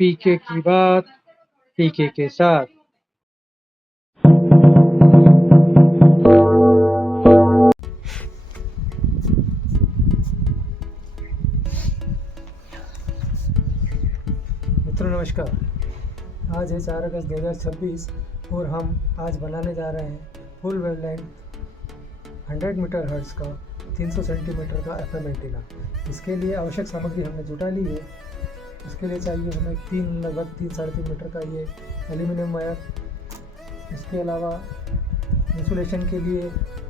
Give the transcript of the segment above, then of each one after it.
पीके की बात पीके के साथ। मित्रों नमस्कार। आज है 4 अगस्त 2026 और हम आज बनाने जा रहे हैं फुल वेवलेंथ 100 मीटर हर्ट्ज का 300 सेंटीमीटर का FM एंटीना। इसके लिए आवश्यक सामग्री हमने जुटा ली है। इसके लिए चाहिए हमें लगभग 3-3.5 मीटर का ये एल्यूमिनियम वायर। इसके अलावा इंसुलेशन के लिए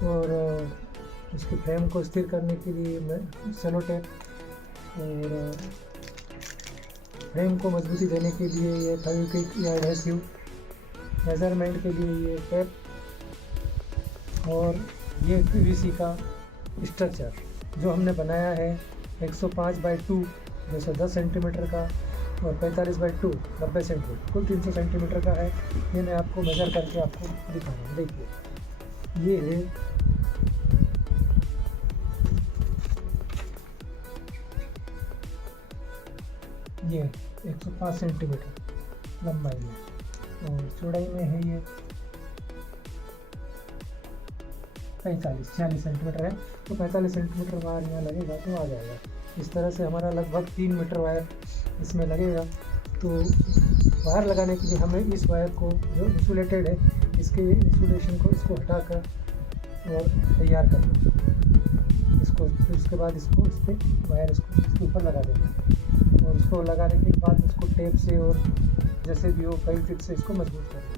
और इसके फ्रेम को स्थिर करने के लिए सेलो टेप और फ्रेम को मजबूती देने के लिए ये फेविक्विक या एडहेसिव, मेजरमेंट के लिए ये टेप और ये PVC का स्ट्रक्चर जो हमने बनाया है 105/2 210 सेंटीमीटर का और 45/2 90 सेंटीमीटर, कुल 300 सेंटीमीटर का है। ये मैं आपको मेज़र करके आपको दिखाऊंगा। देखिए ये है ये 105 सेंटीमीटर लंबाई में और चौड़ाई में है ये 46 सेंटीमीटर है। तो 45 सेंटीमीटर वायर यहाँ लगेगा तो आ जाएगा। इस तरह से हमारा लगभग 3 मीटर वायर इसमें लगेगा। तो वायर लगाने के लिए हमें इस वायर को जो इंसुलेटेड है इसके इंसुलेशन को इसको हटाकर और तैयार करना इसको। फिर उसके बाद इसको इस पर वायर इसके ऊपर लगा देना और उसको लगाने के बाद उसको टेप से और जैसे भी हो फेविक्विक से इसको मजबूत करना।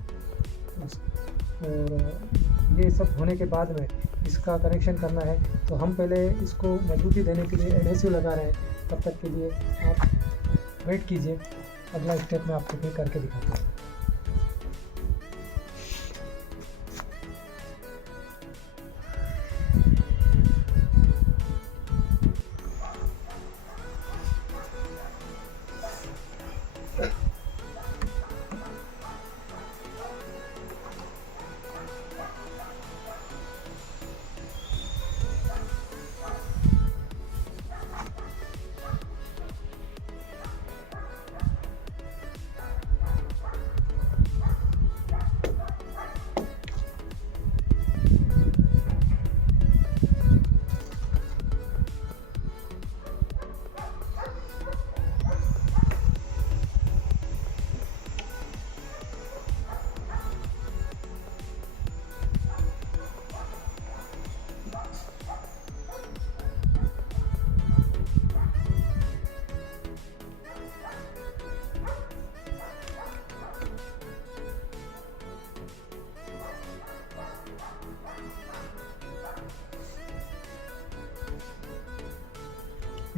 और ये सब होने के बाद में इसका कनेक्शन करना है। तो हम पहले इसको मजबूती देने के लिए एडहेसिव लगा रहे हैं। तब तक के लिए आप वेट कीजिए, अगला स्टेप मैं आपको फिर करके दिखाता हूँ।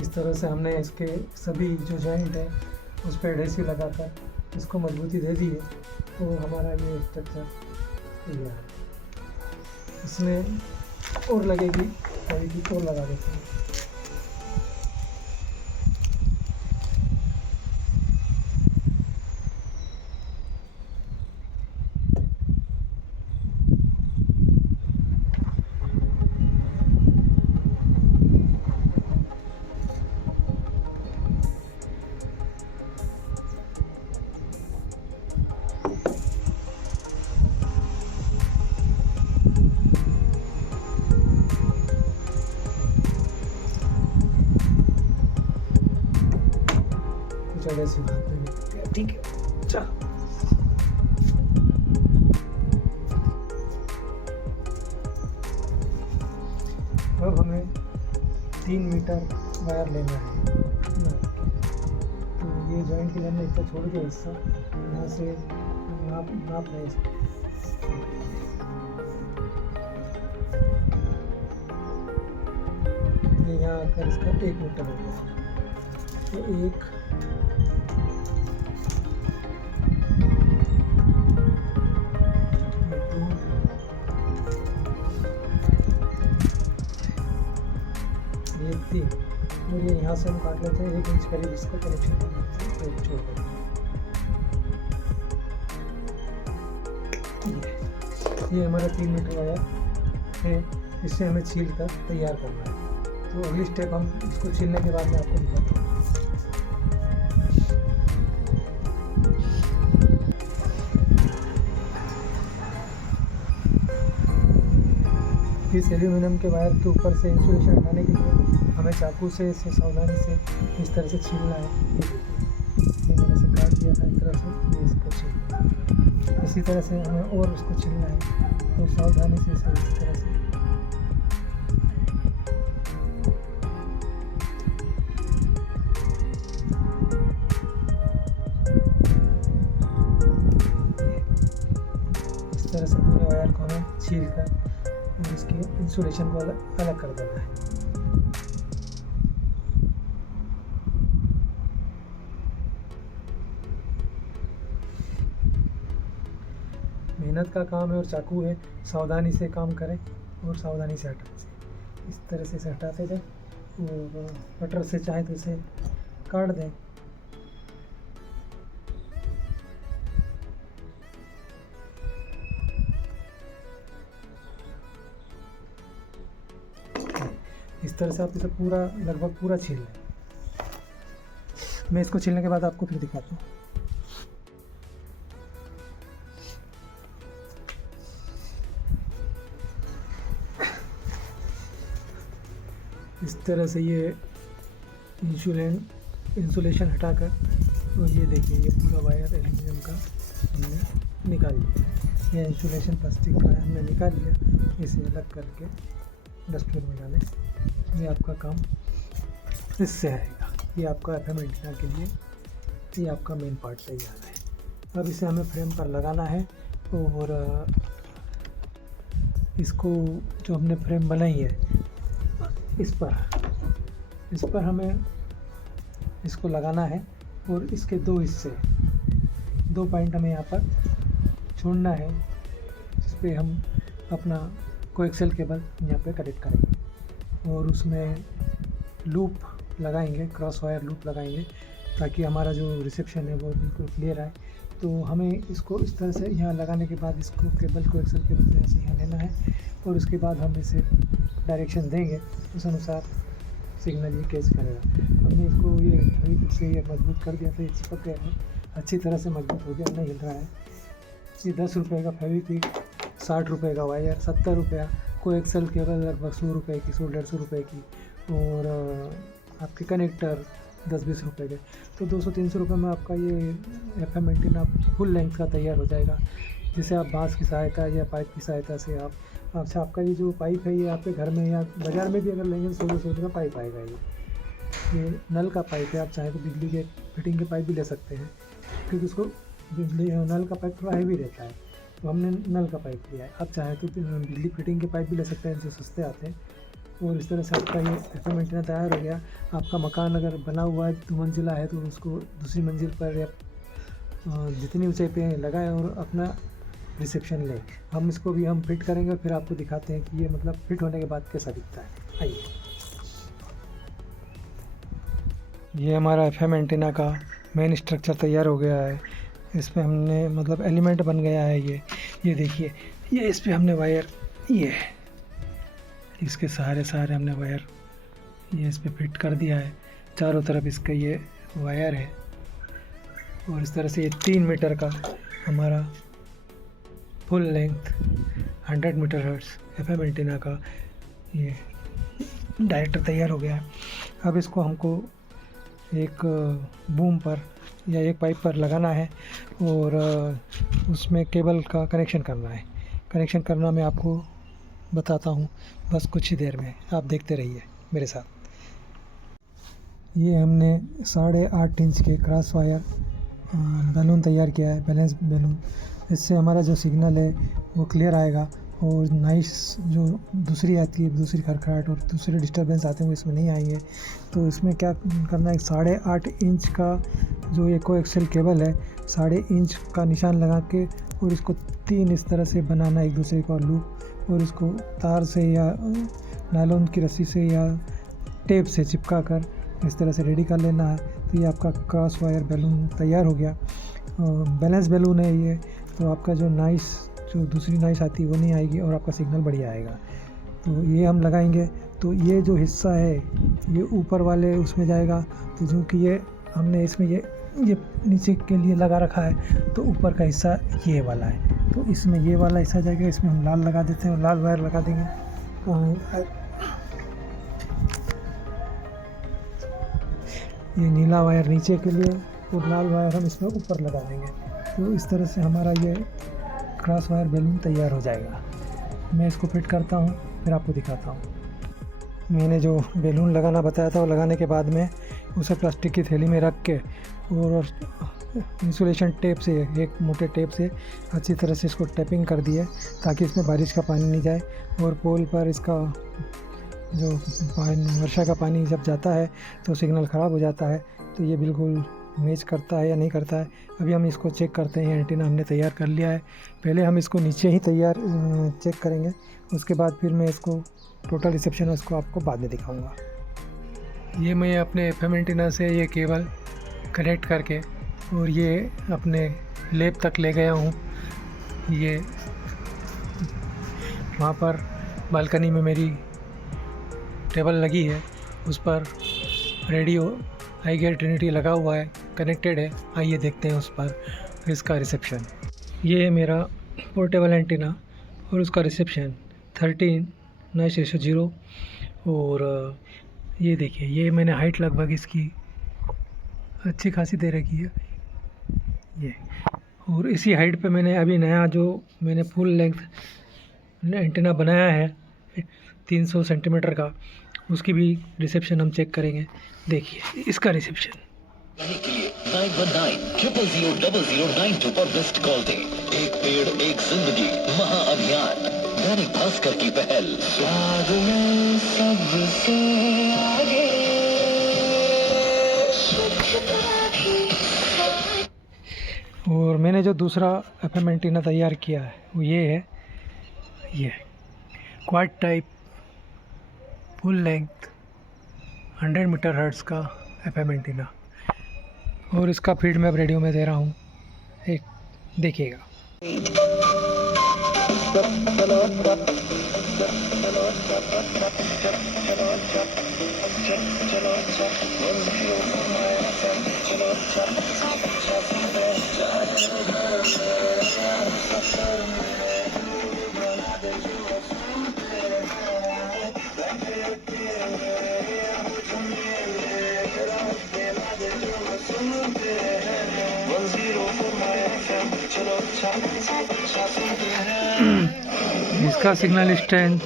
इस तरह से हमने इसके सभी जो जॉइंट है उस पर एडहेसिव लगाकर इसको मजबूती दे दी है। तो हमारा ये स्ट्रक्चर तैयार है। इसमें और लगेगी और लगा देते हैं। ऐसी बात नहीं, ठीक है। चल अब हमें 3 मीटर वायर लेना है। तो ये जॉइंट के लिए हमने इतना छोड़ दिया हिस्सा, यहाँ से नाप रहे ये यहाँ आकर इसका 1 मीटर हो गया। तो एक और ये यहाँ से हम काट लेते हैं 1 इंच करीब इसका कनेक्शन छोड़ देते हैं। ये हमारा 3 मीटर वायर है, इससे हमें छील कर तैयार करना है। तो अगली स्टेप हम इसको छीलने के बाद में आपको दिखाता हूँ। इस एल्यूमिनियम के वायर के ऊपर से इंसुलेशन हटाने के लिए हमें चाकू से इसे सावधानी से इस तरह से छीलना है। ये देखिए, ये मैंने इसे काट दिया था इस तरह से, ये इसको छीलना है। इसी तरह से हमें और इसको छीलना है, तो सावधानी से इसे इस तरह से पूरे वायर को हमें छील कर और इसके इंसुलेशन को अलग कर देना है। मेहनत का काम है और चाकू है, सावधानी से काम करें और सावधानी से हटाएं। इस तरह से इसे हटाते जाएं और कटर से चाहे तो इसे काट दें। इस तरह से आप इसे पूरा लगभग पूरा छील लें। मैं इसको छीलने के बाद आपको फिर दिखाता हूँ। इस तरह से ये इंसुलेशन हटाकर, और ये देखिए ये पूरा वायर एल्यूमिनियम का हमने निकाल लिया। ये इंसुलेशन प्लास्टिक का हमने निकाल लिया। इसे अलग करके डस्टबिन में डालें। ये आपका काम इससे आएगा। ये आपका FM एंटीना के लिए ये आपका मेन पार्ट तैयार है। अब इसे हमें फ्रेम पर लगाना है और इसको जो हमने फ्रेम बनाई है इस पर हमें इसको लगाना है और इसके दो हिस्से, 2 पॉइंट हमें यहाँ पर छोड़ना है, जिस पे हम अपना कोएक्सियल केबल यहाँ पे कनेक्ट करेंगे और उसमें लूप लगाएंगे, क्रॉस वायर लूप लगाएंगे, ताकि हमारा जो रिसेप्शन है वो बिल्कुल क्लियर आए। तो हमें इसको इस तरह से यहाँ लगाने के बाद इसको केबल को कोएक्सियल केबल से ऐसे यहाँ लेना है और उसके बाद हम इसे डायरेक्शन देंगे, उस अनुसार सिग्नल ये कैच करेगा। हमने इसको ये फेविक्विक से ये मजबूत कर दिया था, ये चिपक गया है, अच्छी तरह से मजबूत हो गया, नहीं हिल रहा है। ये 10 रुपये का फेविक्विक, 60 रुपये का वायर, 70 रुपया कोएक्सियल केबल, लगभग 100 रुपये की, 100-150 रुपये की, और आपके कनेक्टर 10-20 रुपये के। तो 200-300 रुपये में आपका ये FM एंटीना फुल लेंथ का तैयार हो जाएगा, जिसे आप बांस की सहायता या पाइप की सहायता से अच्छा आपका ये जो पाइप है ये आपके घर में या बाज़ार में भी अगर लेंगे तो 100-200 रुपये का पाइप आएगा। ये नल का पाइप है, आप चाहे तो बिजली के फिटिंग के पाइप भी ले सकते हैं, क्योंकि उसको नल का पाइप थोड़ा हैवी रहता है, तो हमने नल का पाइप लिया है। आप चाहे तो बिजली फिटिंग के पाइप भी ले सकते हैं, जो सस्ते आते हैं। और इस तरह से आपका ये FM एंटीना तैयार हो गया। आपका मकान अगर बना हुआ है 2 मंजिला है तो उसको दूसरी मंजिल पर या जितनी ऊंचाई पे लगाएं और अपना रिसेप्शन लें। हम इसको भी हम फिट करेंगे और फिर आपको दिखाते हैं कि ये मतलब फिट होने के बाद कैसा दिखता है। आइए, ये हमारा FM एंटीना का मेन स्ट्रक्चर तैयार हो गया है। इसमें हमने मतलब एलिमेंट बन गया है। ये देखिए, ये इस पे हमने वायर, ये इसके सहारे हमने वायर ये इस पे फिट कर दिया है। चारों तरफ इसका ये वायर है और इस तरह से ये 3 मीटर का हमारा full length 100 metre hertz FM antenna का ये डायरेक्टर तैयार हो गया है। अब इसको हमको एक बूम पर या एक पाइप पर लगाना है और उसमें केबल का कनेक्शन करना है। कनेक्शन करना मैं आपको बताता हूँ बस कुछ ही देर में, आप देखते रहिए मेरे साथ। ये हमने 8.5 इंच के क्रॉस वायर बैलून तैयार किया है, बैलेंस बैलून। इससे हमारा जो सिग्नल है वो क्लियर आएगा और नॉइस जो दूसरी आती है, दूसरी खड़खड़ाहट और दूसरे डिस्टर्बेंस आते हैं वो इसमें नहीं आएंगे। तो इसमें क्या करना है, 8.5 इंच का जो ये कोएक्सियल केबल है, 8.5 इंच का निशान लगा के और इसको 3 इस तरह से बनाना है एक दूसरे का लूप, और इसको तार से या नायलॉन की रस्सी से या टेप से चिपका कर इस तरह से रेडी कर लेना है। तो ये आपका क्रॉस वायर बैलून तैयार हो गया। बैलेंस बैलून है ये, तो आपका जो नॉइस जो दूसरी नॉइस आती है वो नहीं आएगी और आपका सिग्नल बढ़िया आएगा। तो ये हम लगाएंगे तो ये जो हिस्सा है ये ऊपर वाले उसमें जाएगा। तो जो कि ये हमने इसमें ये नीचे के लिए लगा रखा है, तो ऊपर का हिस्सा ये वाला है, तो इसमें ये वाला हिस्सा जाएगा। इसमें हम लाल लगा देते हैं और लाल वायर लगा देंगे ये नीला वायर नीचे के लिए और लाल वायर हम इसमें ऊपर लगा देंगे। तो इस तरह से हमारा ये क्रॉस वायर बैलून तैयार हो जाएगा। मैं इसको फिट करता हूँ, फिर आपको दिखाता हूँ। मैंने जो बैलून लगाना बताया था वो लगाने के बाद में उसे प्लास्टिक की थैली में रख के और इंसुलेशन टेप से, एक मोटे टेप से अच्छी तरह से इसको टैपिंग कर दी है ताकि इसमें बारिश का पानी नहीं जाए। और पोल पर इसका जो वर्षा का पानी जब जाता है तो सिग्नल ख़राब हो जाता है। तो ये बिल्कुल मैच करता है या नहीं करता है, अभी हम इसको चेक करते हैं। एंटीना हमने तैयार कर लिया है। पहले हम इसको नीचे ही चेक करेंगे, उसके बाद फिर मैं इसको टोटल रिसेप्शन है उसको आपको बाद में दिखाऊंगा। ये मैं अपने FM एंटीना से ये केबल कनेक्ट करके और ये अपने लैब तक ले गया हूँ। ये वहाँ पर बालकनी में मेरी टेबल लगी है, उस पर रेडियो हाईगेयर ट्रिनिटी लगा हुआ है, कनेक्टेड है। आइए देखते हैं उस पर इसका रिसेप्शन। ये है मेरा पोर्टेबल एंटीना और उसका रिसेप्शन 13/0। और ये देखिए, ये मैंने हाइट लगभग इसकी अच्छी खासी दे रखी है ये। और इसी हाइट पे मैंने अभी नया जो मैंने फुल लेंथ एंटीना बनाया है 300 सेंटीमीटर का, उसकी भी रिसेप्शन हम चेक करेंगे। देखिए इसका रिसेप्शन। 9190000092 पर मिस्ड कॉल दें। एक पेड़ एक जिंदगी महाअभियान, दैनिक भास्कर की पहल। स्वाद में सबसे आगे। और मैंने जो दूसरा FM एंटीना तैयार किया है वो ये है, ये quad type full length 100 metre hertz का FM एंटीना। और इसका फीड मैं अब रेडियो में दे रहा हूँ, एक देखिएगा। इसका सिग्नल स्ट्रेंथ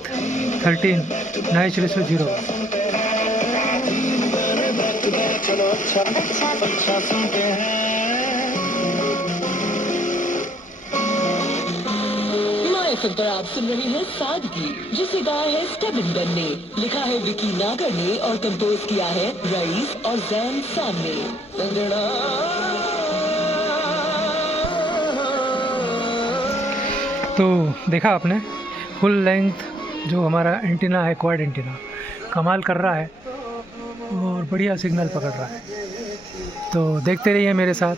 13/0। FM पर आप सुन रहे हैं सादगी, जिसे गाया है स्टेबिन ने, लिखा है विकी नागर ने और कंपोज किया है रईस और जैन साम ने। तो देखा आपने, फुल लेंथ जो हमारा एंटीना है, क्वाड एंटीना, कमाल कर रहा है और बढ़िया सिग्नल पकड़ रहा है। तो देखते रहिए मेरे साथ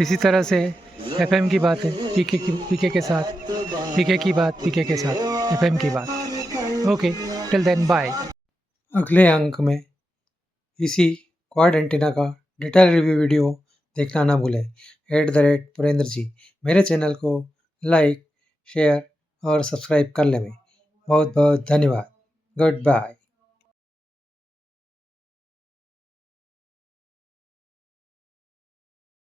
इसी तरह से। FM की बात है पीके के साथ, पीके की बात पीके के साथ, FM की बात। Okay, till then bye. अगले अंक में इसी क्वाड एंटीना का डिटेल रिव्यू वीडियो देखना ना भूलें। @पुरेंद्र जी मेरे चैनल को लाइक, शेयर और सब्सक्राइब कर लें। बहुत बहुत धन्यवाद। Good bye.